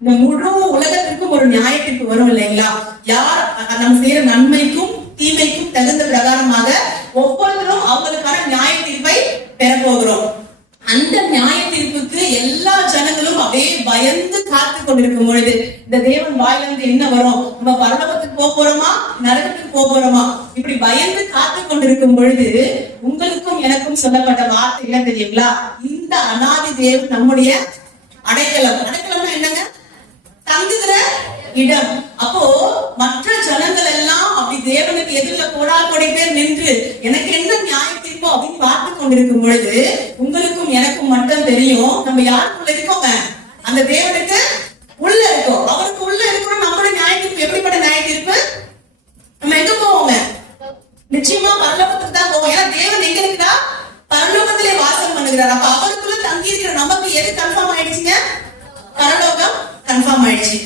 இந்த முழு உலகத்திற்கும் ஒரு நியாயத்திற்கு வரும் இல்லைங்களா? யார் நம்ம செய்யற நன்மைக்கும் தீமைக்கும் தகுந்த பிரகாரமாக ஒவ்வொருத்தரும் அவங்களுக்கான நியாய தீர்ப்பை பெற போகிறோம். அந்த நியாய தீர்ப்புக்கு எல்லா ஜனங்களும் அப்படியே பயந்து காத்து கொண்டிருக்கும் பொழுது இந்த தேவன் வாயிலிருந்து என்ன வரும்? நம்ம பரலோகத்துக்கு போக போறோமா? நரகத்துக்கு போக போறோமா? இப்படி பயந்து காத்து கொண்டிருக்கும் பொழுது உங்களுக்கும் எனக்கும் சொல்லப்பட்ட வார்த்தை என்ன தெரியுங்களா? இந்த அனாதி தேவன் நம்முடைய அடைக்கலம் இடம். அப்போ மற்ற ஜனங்கள் எல்லாம் அப்படி தேவனுக்கு எதிரில் கோடா கோடி பேர் நின்று எனக்கு என்ன நியாய தீர்ப்போ? அப்படின்னு பார்த்து கொண்டிருக்கும் பொழுது உங்களுக்கும் எனக்கும் மட்டும் தெரியும். நம்ம யாருக்குள்ள இருக்கோங்க? அந்த தேவனுக்கு உள்ள இருக்கோம் அவருக்கு உள்ள இருக்கிறோம் நம்மளோட நியாய தீர்ப்பு எப்படிப்பட்ட நியாய தீர்ப்பு? நம்ம எங்க போவோங்க? நிச்சயமா பரலோகத்துக்கு தான் போவோம். ஏன்னா தேவன் எங்க இருக்கிறா பரலோகத்திலே வாசம் பண்ணுகிறார். அப்ப அவருக்குள்ள தங்கி இருக்கிற நமக்கு எது கன்ஃபார்ம் ஆயிடுச்சுங்க? பரலோகம் கன்ஃபார்ம் ஆயிடுச்சு.